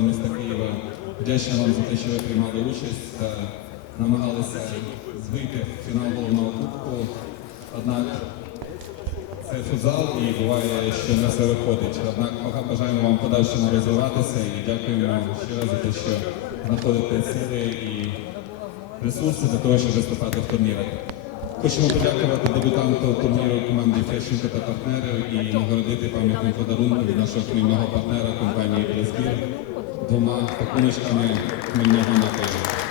міста Києва. Вдячний вам за те, що ви приймали участь та намагалися вийти в фінал головного кубку. Однак це футзал і буває, що не все виходить. Однак бажаємо вам подальшому розвиватися і дякуємо ще раз за те, що знаходите сили і ресурси для того, щоб виступати в турнірах. Хочемо подякувати дебютанту турніру команді Фещенко та партнерів і нагородити пам'ятним подарунком від нашого хмільного партнера компанії «Близбір» двома пакуночками хмільного напою.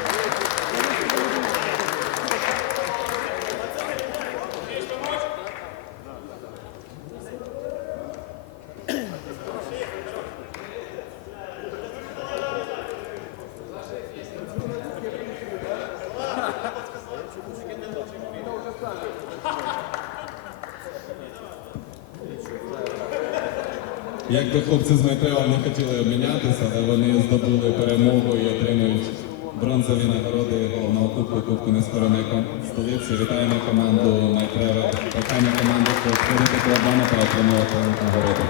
Якби хлопці з Майтрева не хотіли обмінятися, але вони здобули перемогу і отримують бронзові нагороди головного кубку Кубку нескореної столиці. Вітаємо команду Майтрева. Прохання команду створити колабану та отримувати нагороду.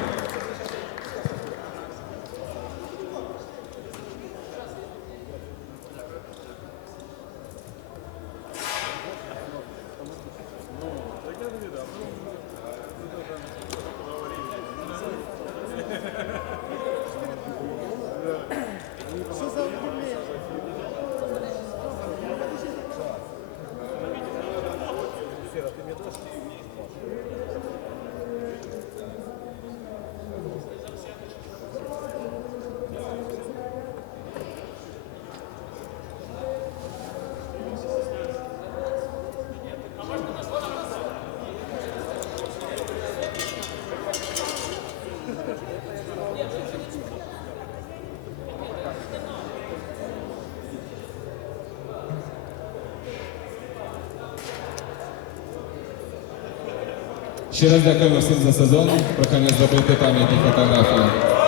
Ще раз дякуємо всім за сезон. Прохання зробити пам'ятні фотографії.